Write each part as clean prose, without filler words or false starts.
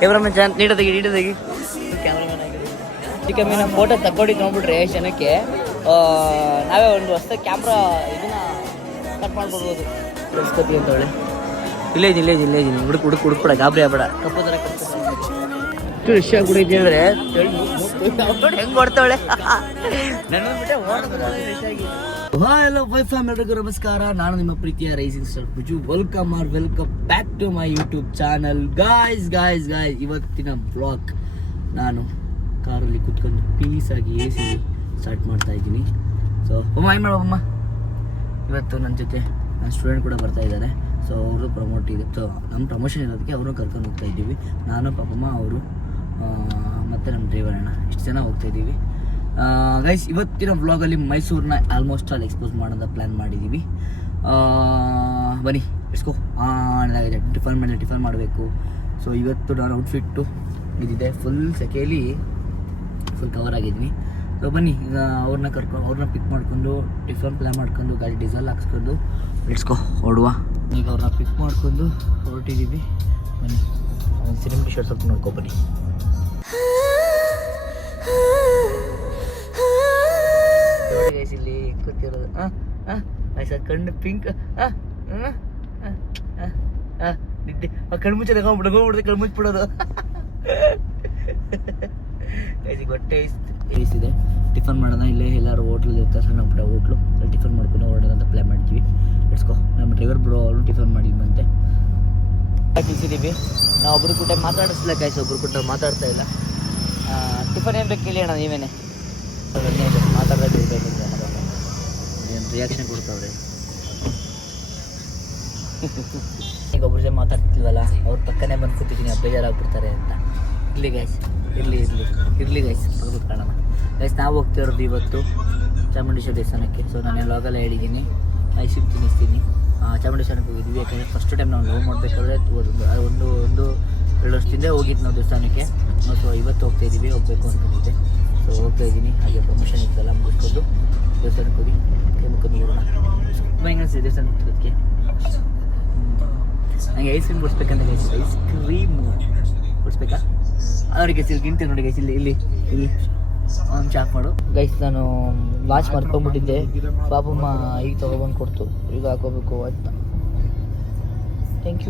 Cameraman ನೀಡೋದಾಗಿ cameraman ಆಗಿದೆ. ಚಿಕ್ಕ ಮೀನ photo ತಗೊಂಡಿದ್ದು ನೋಡ್ಬಿಟ್ರೆ ಜನಕ್ಕೆ ನಾವೇ ಒಂದು ಹೊಸ ಕ್ಯಾಮ್ರಾ ಇದನ್ನ ಕಟ್ ಮಾಡ್ಕೊಡ್ಬೋದು. ಕಳ್ಸ್ಕೊತೀವಿ ಅಂತ ಹೇಳಿ ಇಲ್ಲೇ ಇದ್ದೀನಿ ಹುಡುಕ್ಬಿಡ ಗಾಬರಿ ಆಗ್ಬೇಡ. ಕಪ್ಪು ಥರ ಎಷ್ಟು ರಶ್ ಆಗ್ಬಿಡೈತಿ ಅಂದರೆ ಹೆಂಗೆ ಓಡ್ತಾವಳೆ ನನ್ನ ಬಿಟ್ಟೆ ಹಲೋ ವೈ ಫ್ಯಾಮ್ ಎಲ್ರಿಗೂ ನಮಸ್ಕಾರ. ನಾನು ನಿಮ್ಮ ಪ್ರೀತಿಯ rising star Puju. Welcome back to my YouTube channel. Guys ಇವತ್ತಿನ ಬ್ಲಾಗ್ ನಾನು ಕಾರಲ್ಲಿ ಕುತ್ಕೊಂಡು ಪೀಸಾಗಿ ಎ.ಸಿ ಸ್ಟಾರ್ಟ್ ಮಾಡ್ತಾ ಇದ್ದೀನಿ. ಸೊ ಏನು ಮಾಡೋಮ್ಮ, ಇವತ್ತು ನನ್ನ ಜೊತೆ ನನ್ನ ಸ್ಟೂಡೆಂಟ್ ಕೂಡ ಬರ್ತಾ ಇದ್ದಾರೆ. ಸೊ ಅವರು ಪ್ರಮೋಟ್ ಇದೆ. ಸೊ ನಮ್ಮ ಪ್ರಮೋಷನ್ ಇರೋದಕ್ಕೆ ಅವರು ಕರ್ಕೊಂಡು ಹೋಗ್ತಾ ಇದ್ದೀವಿ. ನಾನು ಪಾಪಮ್ಮ ಅವರು ಮತ್ತು ನಮ್ಮ ಡ್ರೈವರ್ ಅಣ್ಣ ಇಷ್ಟು ಜನ ಹೋಗ್ತಾ ಇದ್ದೀವಿ. ಗೈಸ್ ಇವತ್ತಿನ ವ್ಲಾಗಲ್ಲಿ ಮೈಸೂರನ್ನ ಆಲ್ಮೋಸ್ಟ್ ಆಲ್ ಎಕ್ಸ್ಪೋಸ್ ಮಾಡೋದ ಪ್ಲ್ಯಾನ್ ಮಾಡಿದ್ದೀವಿ. ಬನ್ನಿ ಇಸ್ಕೋ ಆಗಿದೆ. ಟಿಫನ್ ಮಾಡಬೇಕು. ಸೊ ಇವತ್ತು ನಾನು ಔಟ್ಫಿಟ್ಟು ಇದಿದೆ, ಫುಲ್ ಸೆಕೆಯಲ್ಲಿ ಫುಲ್ ಕವರ್ ಆಗಿದ್ದೀನಿ. ಸೊ ಬನ್ನಿ ಈಗ ಅವ್ರನ್ನ ಪಿಕ್ ಮಾಡ್ಕೊಂಡು ಟಿಫನ್ ಪ್ಲ್ಯಾನ್ ಮಾಡ್ಕೊಂಡು ಗಾಡಿ ಡೀಸೆಲ್ ಹಾಕ್ಸ್ಕೊಂಡು ಇಟ್ಸ್ಕೊ ಹೊಡುವ. ಈಗ ಅವ್ರನ್ನ ಪಿಕ್ ಮಾಡ್ಕೊಂಡು ಹೊರಟಿದ್ದೀವಿ. ಬನ್ನಿ ಸಿನಿಮಾ ಟಿ ಶರ್ಟ್ ಸ್ವಲ್ಪ ನೋಡ್ಕೊ ಬನ್ನಿ. ಗೈಸ್ ಇಲ್ಲಿ ಕೂತಿರೋದು ಸರ್ ಕಣ್ಣು ಪಿಂಕ್ ನಿದ್ದೆ ಕಣ್ಣು ಮುಚ್ಚೆ ತಗೊಂಡ್ಬಿಡೋದು ಕಣ್ಣು ಮುಚ್ಚಿಬಿಡೋದು. ಹೊಟ್ಟೆ ಏಸಿದೆ. ಟಿಫನ್ ಮಾಡೋಣ ಇಲ್ಲೇ ಎಲ್ಲರೂ ಹೋಟ್ಲ್ ಇರ್ತಾರೆ, ಸಣ್ಣ ಪುಟ್ಟ ಹೋಟ್ಲು ಟಿಫನ್ ಮಾಡ್ಕೊಂಡು ಹೊರಡೋಣ ಅಂತ ಪ್ಲ್ಯಾನ್ ಮಾಡ್ತೀವಿ. ಇಟ್ಸ್ಕೊ ನಮ್ಮ ಡ್ರೈವರ್ ಬಿಡೋ ಅವರು ಟಿಫನ್ ಮಾಡಿದ್ದಂತೆ ತಿಳ್ಸಿದ್ದೀವಿ. ನಾವು ಒಬ್ರು ಕೂಟ ಮಾತಾಡಿಸ್ಲಿಲ್ಲ ಗೈಸ್, ಒಬ್ರು ಕೂಟ ಮಾತಾಡ್ತಾ ಇಲ್ಲ. ಟಿಫನ್ ಏನು ಬೇಕು ಕೇಳಿ ಅಣ್ಣ ನೀವೇನೆ ಮಾತಾಡೋದು ಇರಬೇಕು. ಏನು ರಿಯಾಕ್ಷನ್ ಕೊಡ್ತಾವ್ರೆ ಈಗ ಒಬ್ರು ಜನ ಮಾತಾಡ್ತಿಲ್ವಲ್ಲ, ಅವ್ರ ಪಕ್ಕನೇ ಬಂದು ಕೂತಿದ್ದೀನಿ, ಬೇಜಾರಾಗ್ಬಿಡ್ತಾರೆ ಅಂತ. ಇರಲಿ ಗೈಸ್ ಇರಲಿ ಗೈಸ್ ತೆಗೆದು ಕಾಣೋಣ. ಗೈಸ್ ನಾವು ಹೋಗ್ತಿರೋದು ಇವತ್ತು ಚಾಮುಂಡೇಶ್ವರಿ ದೇವಸ್ಥಾನಕ್ಕೆ. ಸೊ ನಾನು ಲಾಗಲ್ಲ ಹೇಳಿದ್ದೀನಿ, ಐಸಿಪ್ ತಿನ್ನಿಸ್ತೀನಿ. ಚಾಮುಂಡೇಶ್ವರಕ್ಕೆ ಹೋಗಿದ್ವಿ. ಯಾಕಂದರೆ ಫಸ್ಟ್ ಟೈಮ್ ನಾವು ಲವ್ ಮಾಡಬೇಕಾದ್ರೆ ಒಂದು 2 ವರ್ಷದಿಂದ ಹೋಗಿದ್ದು ನಾವು ದೇವಸ್ಥಾನಕ್ಕೆ. ಸೊ ಇವತ್ತು ಹೋಗ್ತಾಯಿದ್ದೀವಿ, ಹೋಗಬೇಕು ಅಂದ್ಕೊಂಡಿದ್ದೆ. ಸೊ ಹೋಗ್ತಾಯಿದ್ದೀನಿ. ಹಾಗೆ ಪ್ರಮೋಷನ್ ಇತ್ತಲ್ಲ ಮುಗಿಸ್ಕೊಂಡು ದೇವಸ್ಥಾನಕ್ಕೆ ಹೋಗಿ ಕೈ ಮುಕ್ಕೊಂಡು ಬರೋಣ. ತುಂಬ ಹೆಂಗೆ ಅನಿಸಿದೆ ದೇವಸ್ಥಾನ ಮುಗಿಸೋದಕ್ಕೆ. ನನಗೆ ಐಸ್ ಕ್ರೀಮ್ ಕೊಡಿಸ್ಬೇಕಂತ ಗೈಸ್, ಐಸ್ ಕ್ರೀಮು ಕೊಡಿಸ್ಬೇಕಾ ಅವ್ರಿಗೆ ಗಿಂತ ನೋಡಿ ಗೈಸ್. ಇಲ್ಲಿ ಒಂದು ಚಾಕ್ ಮಾಡು ಗೈಸ್. ನಾನು ವಾಚ್ ಮಾಡ್ಕೊಂಡ್ಬಿಟ್ಟಿದ್ದೆ, ಪಾಪಮ್ಮ ಈಗ ತೊಗೊಬಂದು ಕೊಡ್ತು, ಈಗ ಹಾಕೋಬೇಕು ಅಂತ. Thank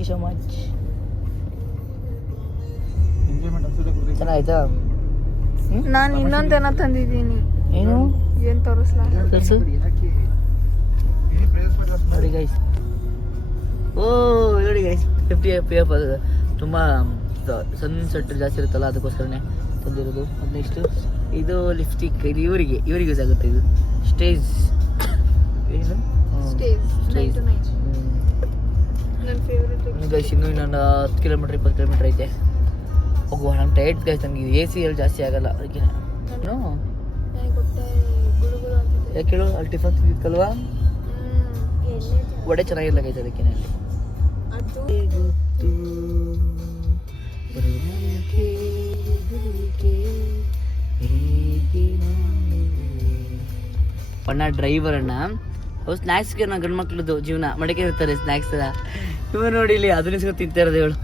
you so much. ಚೆನ್ನಾಯ್ತಾ? ನಾನು ಇನ್ನೊಂದೇನೋ ತಂದಿದ್ದೀನಿ. ಏನು ತೋರಿಸ್ಲಾ? ತೋರಿಸು ನೋಡಿ ಗೈಸ್. ನೋಡಿ ಗೈಸ್ 50 FPF ಅದು ತುಂಬ ಸನ್ಸೆಟ್ ಜಾಸ್ತಿ ಇರುತ್ತಲ್ಲ, ಅದಕ್ಕೋಸ್ಕರನೇ ತಂದಿರೋದು. ನೆಕ್ಸ್ಟ್ ಇದು ಲಿಪ್ಸ್ಟಿಕ್, ಇದು ಇವರಿಗೆ ಯೂಸ್ ಆಗುತ್ತೆ. ಇದು ಸ್ಟೇಜ್ ಗೈಸ್. ಇನ್ನೂ ಇನ್ನೊಂದು 10 ಕಿಲೋಮೀಟ್ರ್ 20 ಕಿಲೋಮೀಟ್ರ್ ಐತೆ ಹೋಗುವ. ನಂಗೆ ಟೈಟ್ ಗೈಸ್, ನನಗೆ AC ಅಲ್ಲಿ ಜಾಸ್ತಿ ಆಗಲ್ಲ ಅದಕ್ಕೆ. ಯಾಕೆ ಹೇಳು, ಅಲ್ಲಿ ಟಿಫನ್ ತಿಂದಿತ್ತಲ್ವಾ, ವಡೆ ಚೆನ್ನಾಗಿಲ್ಲ ಗೈಸ್ ಅದಕ್ಕೆ. ಅಣ್ಣ ಡ್ರೈವರ್ ಅಣ್ಣ ಅವ್ರು ಸ್ನ್ಯಾಕ್ಸ್ಗೆ ನಾವು ಗಂಡು ಮಕ್ಳದ್ದು ಜೀವನ ಮಡಕೆ ಇರ್ತಾರೆ ಸ್ನ್ಯಾಕ್ಸ್. ಇವ ನೋಡಿ ಇಲ್ಲಿ ಅದನ್ನ ಸಿಗೋ ತಿಂತಾ ಇರೋದು ಹೇಳು.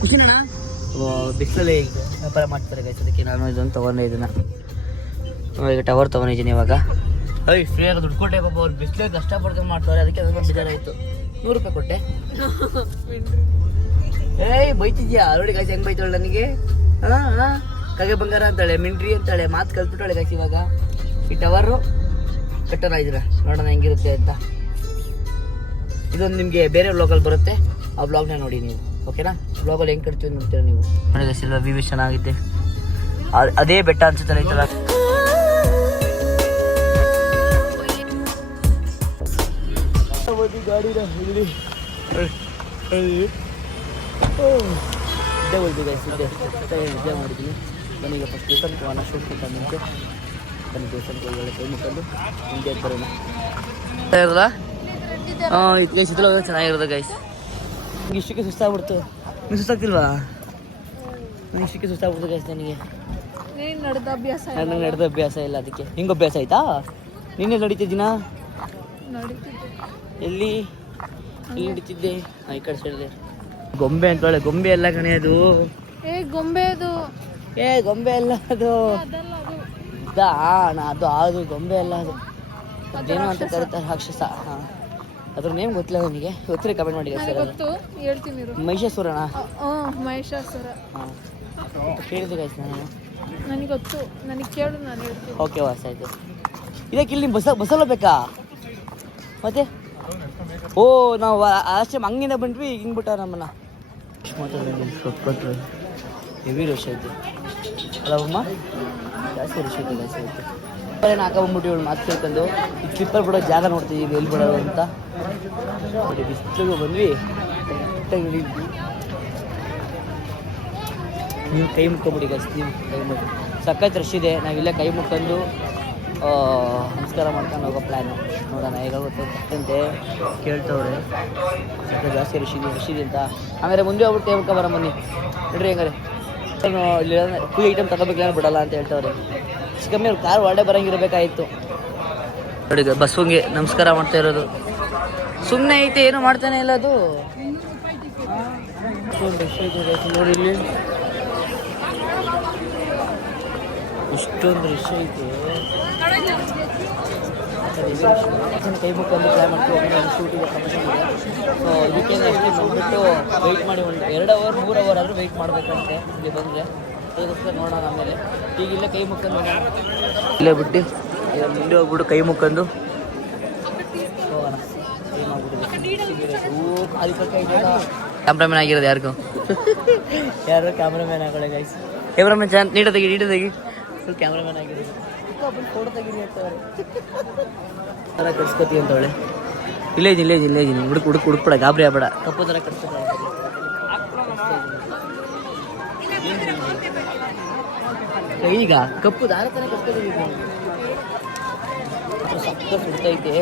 ಖುಷಿನಣ್ಣ ಬಿಸಿಲಲ್ಲಿ ವ್ಯಾಪಾರ ಮಾಡ್ತಾರೆ ಗೈಸ್, ಅದಕ್ಕೆ ನಾನು ಇದನ್ನು ತೊಗೊಂಡೆ. ಇದನ್ನ ಈಗ ಟವರ್ ತೊಗೊಂಡಿದ್ದೀನಿ ಇವಾಗ. ಫ್ರೀಯಾಗಿ ದುಡ್ಡು ಕೊಟ್ಟೆ ಪಾಪ, ಅವ್ರು ಬಿಸಿಲೇ ಕಷ್ಟಪಡ್ಕೊಂಡು ಮಾಡ್ತಾರೆ, ಅದಕ್ಕೆ ಅದನ್ನ ಬೇಜಾರಾಯಿತು. 100 ರೂಪಾಯಿ ಕೊಟ್ಟೆ. ಬೈತಿದ್ಯಾ ನೋಡಿ ಗೈಸ್, ಹೆಂಗೆ ಬೈತಾಳೆ ನನಗೆ. ಕಗೆ ಬಂಗಾರ ಅಂತಾಳೆ, ಮಿಂಟ್ರಿ ಅಂತಾಳೆ, ಮಾತು ಕಲ್ತ್ಬಿಟ್ಟಾಳೆ ಗೈಸ್. ಇವಾಗ ಈ ಟವರು ಕಟ್ಟೋಣ ಇದ್ರ ನೋಡೋಣ ಹೆಂಗಿರುತ್ತೆ ಅಂತ. ಇದೊಂದು ನಿಮಗೆ ಬೇರೆ ವ್ಲಾಗಲ್ಲಿ ಬರುತ್ತೆ, ಆ ವ್ಲಾಗ್ನ ನೋಡಿ ನೀವು, ಓಕೆನಾ? ವ್ಲಾಗಲ್ಲಿ ಹೆಂಗೆ ಕಟ್ತೀವಿ ನೋಡ್ತೀರಾ ನೀವು. ನೋಡಿ ಗೈಸ್, ಇಲ್ಲ ವ್ಯೂ ಚೆನ್ನಾಗಿದೆ. ಅದೇ ಬೆಟ್ಟ ಅನ್ಸುತ್ತಲ್ಲ ಐತಲ್ಲ. ಗಾಡಿನ ಇಲ್ಲಿ ಇದ್ದೇ ಹೋಯ್ತು ಗೈಸ್, ಇದ್ದೇ ಮಾಡಿದ್ದೀನಿ. ನನಗೆ ಫಸ್ಟ್ ದೇವಸ್ಥಾನಕ್ಕೆ ಹೋಗೋಣ, ಶೂಟ್ ಕೊಟ್ಟ ಮುಂಚೆ ಬನ್ನಿ ದೇವಸ್ಥಾನಕ್ಕೆ ಒಳ್ಳೆ ಕೈ ಮುಕ್ಕೊಂಡು ಹಿಂದೆ ಬರೋಣ. ಇರೋದಾ? ಇದು ಗೈಸ್ ಇದ್ರಲ್ಲಿ ಹೋಗೋದು ಚೆನ್ನಾಗಿರೋದು ಗೈಸ್. ನಿಮ್ಗೆ ಇಷ್ಟಕ್ಕೆ ಸುಸ್ತಾಗ್ಬಿಡ್ತು. ನೀವು ಸುಸ್ತಾಗ್ತಿಲ್ವಾ? ನನಗೆ ಇಷ್ಟಕ್ಕೆ ಸುಸ್ತಾಗ್ಬಿಡ್ತು ಗೈಸ್. ನನಗೆ ನಡೆದ ಅಭ್ಯಾಸ ಇಲ್ಲ, ಅದಕ್ಕೆ. ಹಿಂಗೆ ಅಭ್ಯಾಸ ಆಯ್ತಾ? ನೀನೇ ನಡೀತಿದ್ದೀನಾ? ಎಲ್ಲಿ ನಡೀತಿದ್ದೆ? ಈ ಕಡೆ ಸೈಡ್ ಗೊಂಬೆ ಅಂತೇಳಿ ಗೊಂಬೆ ಎಲ್ಲ ಕಣೆ ಅದು. ಗೊಂಬೆ ಅದು. ಗೊಂಬೆ ಎಲ್ಲ ಅದು ಅದಲ್ಲ ಅದು. ಅದು ಗೊಂಬೆ ಎಲ್ಲ ಅದು. ಅದೇನೋ ಅಂತ ಕರೀತಾರೆ ರಾಕ್ಷಸ. ಅದ್ರ ನೇಮ್ ಗೊತ್ತಿಲ್ಲ ನನಗೆ, ಗೊತ್ತಿಲ್ಲ ಕಮೆಂಟ್ ಮಾಡಿ ಸರ್. ಗೊತ್ತು, ಹೇಳ್ತೀನಿ. ಮಹಿಷಾಸುರನ? ಮಹಿಷಾಸುರ. ಕೇಳಿದೆ ಗೈಸ್ ನಾನು. ನನಗೆ ಗೊತ್ತು, ನನಗೆ ಕೇಳು, ನಾನು ಹೇಳ್ತೀನಿ. ಓಕೆ ವಾಸ್ ಆಯ್ತು. ಇದಕ್ಕೆ ಇಲ್ಲಿ ಬಸ್ಸಲ್ಲ ಬೇಕಾ ಮತ್ತೆ? ಓ ನಾವು ಅಷ್ಟೇ ಹಂಗಿಂದ ಬಂದ್ವಿ, ಹಿಂಗೆ ಬಿಟ್ಟ ನಮ್ಮನ್ನ. ಕೊಟ್ರು ಹೆವಿ ರಶ್ ಆಯ್ತು ಅಲ್ಲ ಅಮ್ಮ, ಜಾಸ್ತಿ ರಶ್ ಆಯ್ತು ಜಾಸ್ತಿ ಆಯ್ತು. ಹಾಕೊಂಡ್ಬಿಟ್ಟು ಇವಳು ಮಾತು ಕೇಳ್ಕೊಂಡು ಈ ಸ್ಲಿಪ್ಪರ್ ಬಿಡೋ ಜಾಗ ನೋಡ್ತಿದ್ದೀವಿ ಎಲ್ಲಿ ಬಿಡೋದು ಅಂತ. ನೋಡಿ ಬಿಸಿಲಿಗೆ ಬಂದ್ವಿ. ನೀವು ಕೈ ಮುಕ್ಕೊಂಬಿಡಿ ಗೈಸ್, ನೀವು ಕೈ ಮುಗಿ ಸಖತ್ ರಶ್ ಇದೆ. ನಾವಿಲ್ಲೇ ಕೈ ಮುಕ್ಕೊಂಡು ನಮಸ್ಕಾರ ಮಾಡ್ಕೊಂಡು ಹೋಗೋ ಪ್ಲ್ಯಾನು. ನೋಡೋಣ ಹೇಗಾಗುತ್ತೆ ಅಂತಂತೆ ಕೇಳ್ತವ್ರೆ. ಸಖತ್ ಜಾಸ್ತಿ ರಶ್ ಇದೆ ಅಂತ. ಹಂಗಾರೆ ಮುಂದೆ ಹೋಗ್ಬಿಟ್ಟು ಕೈ ಮುಕ್ಕ ಬರೋ ಬನ್ನಿ ನೋಡ್ರಿ. ಹೆಂಗಾರೆ ಇಲ್ಲಿ ಫುಲ್ ಐಟಮ್ ತಗೋಬೇಕಿಲ್ಲ ಬಿಡಲ್ಲ ಅಂತ ಹೇಳ್ತವ್ರೆ. ಕಮ್ಮಿ ಅವ್ರು ಕಾರ್ ಒಳ್ಳೆ ಬರಂಗಿರಬೇಕಾಯ್ತು. ನೋಡಿ ಬಸ್ಸಂಗೆ ನಮಸ್ಕಾರ ಮಾಡ್ತಾ ಇರೋದು ಸುಮ್ಮನೆ ಐತೆ, ಏನು ಮಾಡ್ತಾನೆ ಇಲ್ಲ ಅದು. ನೋಡಿ ಇಲ್ಲಿ ಇಷ್ಟೊಂದು ರಶ್ ಐತೆ. ಕೈ ಮುಖಂದು ಟ್ರೈ ಮಾಡ್ತೀವಿ. ಶೂಟಿಗೆ ಕಮಿಷನ್ ಇದೆ. ಸೊ ಇದಕ್ಕೆ ಅಷ್ಟೇ ಬಂದ್ಬಿಟ್ಟು ವೆಯ್ಟ್ ಮಾಡಿ ಒಂದು 2 ಅವರ್ 3 ಅವರ್ ಆದರೂ ವೆಯ್ಟ್ ಮಾಡಬೇಕಂತೆ ಇಲ್ಲಿ ಬಂದರೆ. ಅದಕ್ಕೋಸ್ಕರ ನೋಡೋಣ ಆಮೇಲೆ. ಈಗ ಇಲ್ಲೇ ಕೈ ಮುಖಂದು ಇಲ್ಲೇ ಬಿಟ್ಟು ಮುಂದೆ ಹೋಗ್ಬಿಟ್ಟು ಕೈ ಮುಖಂದು ಹೋಗೋಣ. ಕೈ ಮಾಡ್ಬಿಟ್ಟು ಕ್ಯಾಮ್ರಾಮನ್ ಆಗಿರೋದು ಯಾರಿಗೂ ಯಾರು ಕ್ಯಾಮ್ರಾಮನ್ ಆಗೋಳೆ ಗೈಸ್. ಕ್ಯಾಮ್ರಾಮನ್ ನೀಟಾಗಿ ಫುಲ್ ಕ್ಯಾಮ್ರಾಮನ್ ಆಗಿರೋದು. ಫೋಟೋ ತೆಗೀರಿ ಅಂತವ್ರೆ. ಥರ ಕಟ್ಸ್ಕೊತೀವಿ ಅಂತವಳೆ. ಇಲ್ಲೇ ಇದ್ದೀನಿ ಹುಡುಕ್ಬಿಡ, ಗಾಬರಿ ಆಗ್ಬೇಡ. ಕಪ್ಪು ಥರ ಕಟ್ಸ್ಕೊತಾಳೆ. ಈಗ ಕಪ್ಪು ದಾರ ಥರ ಕಟ್ಸ್ಕೊತೀವಿ. ಸಕ್ಕ ಸುಡ್ತೈತೆ.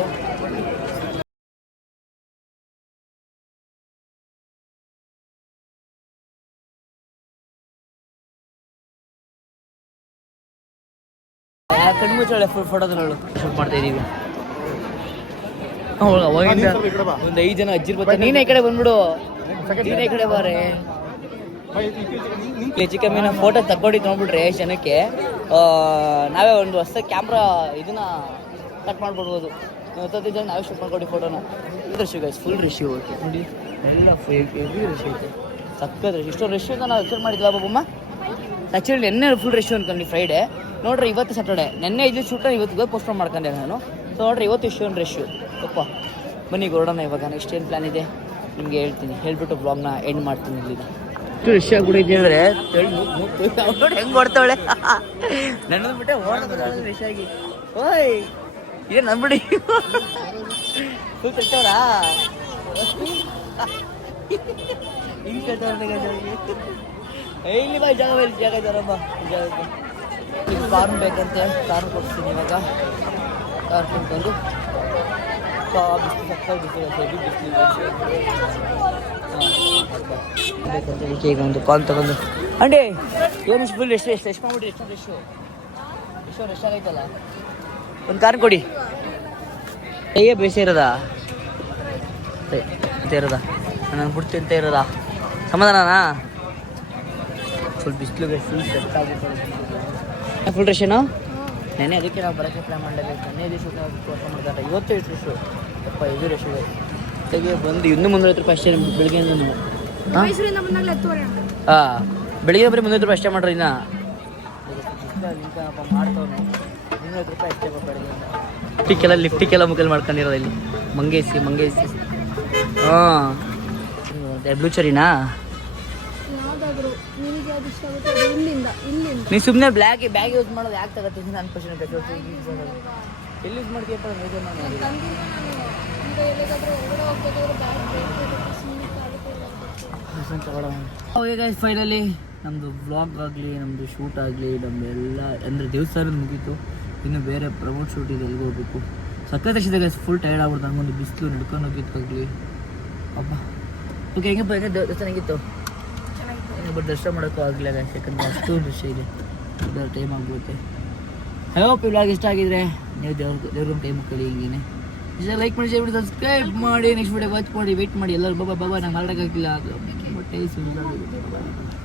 ಕಣ್ಮುಚ್ಚಾಳೆ ಫುಲ್ ಫೋಟೋದಳು ಶೂಟ್ ಮಾಡ್ತಾ ಇದೀವಿ. ಒಂದು 5 ಜನ ಅಜ್ಜಿ ಬರ್ತಾರೆ. ನೀನೇ ಈ ಕಡೆ ಬಂದ್ಬಿಡು, ನೀನೇ ಈ ಕಡೆ ಬಾರೆ. ಹೆಚ್ಚು ಕಮ್ಮಿ ನಾವು ಫೋಟೋ ತಗೊಂಡಿದ್ದು ನೋಡ್ಬಿಟ್ರೆ ಜನಕ್ಕೆ ನಾವೇ ಒಂದು ಹೊಸ ಕ್ಯಾಮ್ರಾ ಇದನ್ನ ಕಟ್ ಮಾಡ್ಬಿಡ್ಬೋದು. 30 ಜನ ನಾವೇ ಶೂಟ್ ಮಾಡ್ಕೊಡಿ ಫೋಟೋನ. Rush guys, full rush okay ನೋಡಿ ಎಲ್ಲ ಹೆವಿ ರಶ್ ಐತೆ, ಸಕ್ಕತ್ ರಶ್. ಇಷ್ಟೊಂದು ರಶ್ ಅಂತ ನಾವು ಎಕ್ಸ್ಪೆಕ್ಟ್ ಮಾಡಿದ್ದಿಲ್ಲ ಬಾಬಮ್ಮ. ಆ್ಯಕ್ಚುಲಿ ನೆನ್ನೆ ಫುಲ್ ರಶ್ ಅನ್ಕೊಂಡು ಫ್ರೈಡೇ. ನೋಡ್ರಿ ಇವತ್ತು ಸ್ಯಾಟರ್ಡೆ, ನೆನ್ನೆ ಇದು ಶೂಟ ಇವತ್ತು ಪೋಸ್ಟ್ಪೋನ್ ಮಾಡ್ಕೊಂಡೆ ನಾನು. ಸೊ ನೋಡ್ರಿ ಇವತ್ತು ಇಷ್ಟೊಂದು ರಶ್ಶು. ಅಪ್ಪ ಬನ್ನಿ ಹೊರಡೋಣ ಇವಾಗ. ನೆಕ್ಸ್ಟ್ ಏನು ಪ್ಲ್ಯಾನ್ ಇದೆ ನಿಮಗೆ ಹೇಳ್ತೀನಿ, ಹೇಳ್ಬಿಟ್ಟು ಬ್ಲಾಗ್ನ ಎಂಡ್ ಮಾಡ್ತೀನಿ. ಇಲ್ಲಿದೆ ಎಷ್ಟು ರಶ್ ಆಗ್ಬಿಟ್ಟಿದೆ ಅಂದರೆ ನೋಡಿ ಹೆಂಗೆ ಹೊಡ್ತಾವಳೆ. ನನ್ನದು ಬಿಟ್ಟೆ ಓಡೋದು ರಶ್ ಆಗಿ. ಓಯ್ ಏನು ನಂಬಿಡಿ ಫುಲ್ ಕಟ್ಟವ್ರಾ ಹಿಂಗೆ ಕಟ್ಟವ್ರಿಗೆ. ಇಲ್ಲಿ ಬಾ, ಜಾಗ ಇದ್ದಾರಮ್ಮ ಜಾಗಕ್ಕೆ. ಈಗ ಕಾರ್ ಬೇಕಂತೆ, ಕಾರ್ ಕೊಡ್ತೀನಿ ಇವಾಗ. ಕಾರ್ ಕೊಟ್ಕೊಂಡು ಬೇಕಂತ ಇದಕ್ಕೆ ಈಗ ಒಂದು ಕಾಲ್ ತಗೊಂಡು. ಅಂಡಿ ಏನು ಫುಲ್ ಎಷ್ಟು ಮಾಡ್ಬಿಟ್ರಿ? ಎಷ್ಟು ರಶ್ ಆಗೈತಲ್ಲ. ಒಂದು ಕಾರ್ ಕೊಡಿ. ಹೇಗೆ ಬೇಯಿಸಿರೋದಾ ಇರೋದಾ? ನಾನು ಬಿಡ್ತಿ ಅಂತ ಇರೋದಾ? ಸಮಾಧಾನನಾ? ಫುಲ್ ಬಿಸಿಲುಗೆ ಫುಲ್ ಸೆಟ್ ಆಗುತ್ತೆ. ಫುಲ್ ರಶ್ ಏನೋ ನೆನೆ, ಅದಕ್ಕೆ ನಾವು ಬರೋಕ್ಕೆ ಪ್ಲ್ಯಾನ್ ಮಾಡಲೇಬೇಕು. ನೆನ್ನೆ ದಿವಸ ಕೆಲಸ ಮಾಡ್ತಾರೆ. ಇವತ್ತು ಎಷ್ಟು ರಶ್ ಅಪ್ಪ, ಇದು ರಶ್ ಇದೆ. ಬೆಳಗ್ಗೆ ಬಂದು ಇನ್ನೂ 350 ರೂಪಾಯಿ ಅಷ್ಟೇ ಬೆಳಿಗ್ಗೆ. ಹಾಂ ಬೆಳಿಗ್ಗೆ ಬರೀ 300 ರೂಪಾಯಿ ಅಷ್ಟೇ ಮಾಡ್ರಿ. ಇನ್ನು ಮಾಡ್ತಾವೆ 300 ರೂಪಾಯಿ ಅಷ್ಟೇ ಬೆಳಿಗ್ಗೆ. ಲಿಫ್ಟಿಗೆಲ್ಲ ಮುಖಲ್ ಮಾಡ್ಕೊಂಡಿರೋದು ಇಲ್ಲಿ ಮಂಗೇಸಿ. ಹಾಂ ಬ್ಲೂ ಚರಿನಾ? ನೀ ಸುಮ್ಮನೆ ಬ್ಯಾಗ್ ಯೂಸ್ ಮಾಡೋದು ಯಾಕೆ ತಗೋತೀನಿ? ನಾನು ಕ್ವಶನ್ ಎಲ್ಲಿ ಯೂಸ್ ಮಾಡ್ತೀಯಪ್ಪ? ಫೈನಲಿ ನಮ್ಮದು ವ್ಲಾಗ್ ಆಗಲಿ, ನಮ್ಮದು ಶೂಟ್ ಆಗಲಿ, ನಮ್ಮೆಲ್ಲ ಅಂದರೆ ದೇವಸ್ಥಾನದ ಮುಗೀತು. ಇನ್ನು ಬೇರೆ ಪ್ರಮೋಟ್ ಶೂಟ್ ಇದೆ, ಎಲ್ಲಿಗೆ ಹೋಗ್ಬೇಕು. ಸಖತ್ ರಶಿದೆ, ಫುಲ್ ಟೈರ್ಡ್ ಆಗ್ಬಿಡ್ತು. ನಮಗೊಂದು ಬಿಸಿಲು ನಡ್ಕೊಂಡು ಹೋಗಿದ್ದಾಗಲಿ ಅಪ್ಪ. ಓಕೆ, ಹೆಂಗಪ್ಪ ದೇವಸ್ಥಾನ ಹೆಂಗಿತ್ತು? ಬಟ್ ದರ್ಶನ ಮಾಡೋಕ್ಕೂ ಆಗಲಿಲ್ಲ ಯಾಕಂದರೆ ಅಷ್ಟು ರಶ್ ಇದೆ. ಟೈಮ್ ಆಗ್ಬಿಡುತ್ತೆ. ಹೋಪ್ ಈ ವ್ಲಾಗ್ ಇಷ್ಟ ಆಗಿದ್ರೆ ನೀವು ದೇವ್ರ ಟೈಮ್ ಮುಕ್ಕಳಿ ಹಿಂಗೇನೆ. ಇಷ್ಟ ಲೈಕ್ ಮಾಡಿ, ಶೇರ್ ಮಾಡಿ, ಸಬ್ಸ್ಕ್ರೈಬ್ ಮಾಡಿ. ನೆಕ್ಸ್ಟ್ ವಿಡಿಯೋ ವಾಚ್ ಮಾಡಿ, ವೆಯ್ಟ್ ಮಾಡಿ. ಎಲ್ಲರೂ ಬಾಬಾ ನಂಗೆ ಮಾಡೋಕ್ಕಾಗಿಲ್ಲ. ಹೊಟ್ಟೆ ಸುರಿದಾಗಿದೆ.